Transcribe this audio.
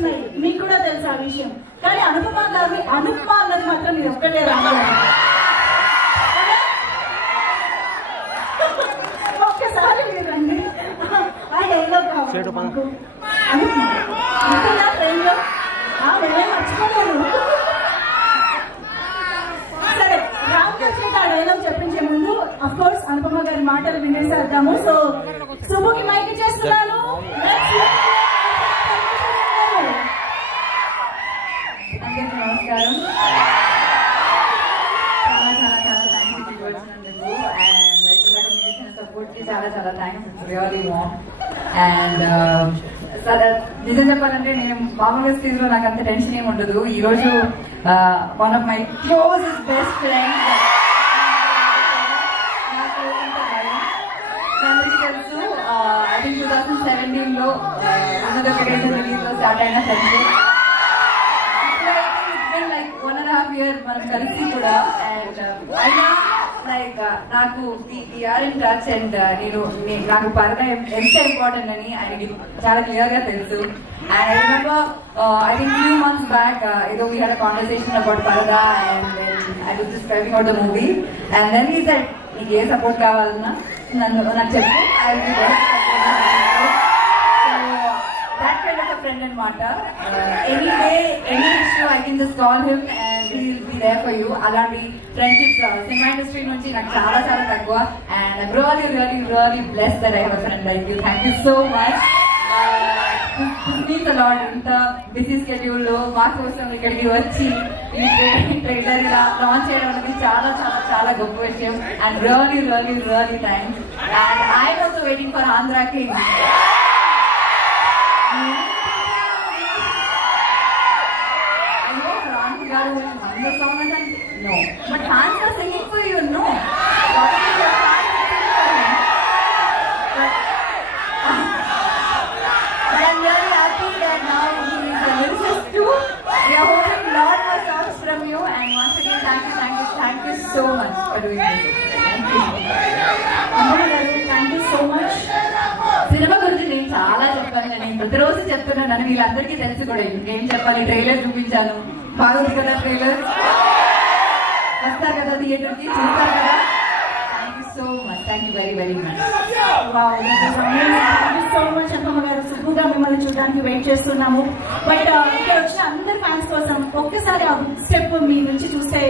ఉన్నాయి, మీకు కూడా తెలుసు ఆ విషయం. కానీ అనుపమ గారిని అనుపమ అన్నది మాత్రం మీరు ఒక్కటే రావాలి. ఒక్కసారి మీరు రండి. ఆ డైలాగ్ కావాలి ట్రైన్లో మర్చిపోలేను. సరే, రామకృష్ణ ఆ డైలాగ్ చెప్పించే ముందు అఫ్ కోర్స్ అనుపమ గారి మాటలు వినేసేద్దాము. సో శుభుకి మైక్ చేస్తున్నాను. అందరికీ నమస్కారం. చాలా చాలా చాలా థ్యాంక్స్ ఇక్కడికి వచ్చినందుకు. అండ్ ఇప్పుడు మీరు ఇచ్చిన సపోర్ట్ కి చాలా చాలా thanks. It's really warm. And నిజం చెప్పాలంటే నేను మామూలుగా స్టేజ్ లో నాకు అంత టెన్షన్ ఏమి ఉండదు. ఈ రోజు one of my closest best friends నాకు ఇంత భయం. అందరికీ తెలుసు, ఐ థింక్ 2017 లో ఉన్నత రిలీజ్ లో స్టార్ట్ అయిన సబ్జెక్ట్ లైక్ 1.5 years మనం కలిసి కూడా. అండ్ అయినా లైక్ నాకు ఆర్ ఇన్ టచ్. అండ్ నాకు పరద ఎంత ఇంపార్టెంట్ అని ఆయనకి చాలా క్లియర్ గా తెలుసు. And I remember I think few months back ఏదో we had a conversation about Parada and then I was describing out the movie and then he said నీకు ఏ support కావాలన్నా నాకు చెప్పు, I will be there to support. So that kind of a friend అనమాట. Any day, any issue I can just call him and he will be there for you. అలాంటి friendships cinema industry నుంచి నాకు చాలా చాలా తక్కువ. And I'm really really really blessed that I have a friend like you. Thank you so much. This means a lot. ఇంత busy schedule లో మా కోసం ఇక్కడికి వచ్చి ఈ ట్రైలర్ ఇలా లాంచ్ చేయడం అనేది చాలా చాలా చాలా గొప్ప విషయం. And really really really thanks. And I'm also waiting for Andhra king. I know Kranti garu will sing the song and no, but fans are singing for you, no. But I'm really happy that now he is a lyricist too. We are hoping a lot more songs from you. And once again, thank you so much for doing this. Thank you. Thank you so much. Cinema గురించి నేను చాలా చెప్పాను. నేను ప్రతిరోజు చెప్తున్నాను, వీళ్ళందరికీ తెలుసు కూడా. ఇంకేం చెప్పాలి, ట్రైలర్ చూపించాను. బాగుంది కదా ట్రైలర్? వస్తారు కదా థియేటర్ కి, చూస్తారు కదా. Thank you so much. Thank you very very much. Thank you so much Anupama గారు. సుబ్బుగా మిమ్మల్ని చూడడానికి వెయిట్ చేస్తున్నాము. బట్ ఇక్కడ వచ్చిన అందరి ఫ్యాన్స్ కోసం ఒక్కసారి ఆ స్టెప్ మీ నుంచి చూస్తే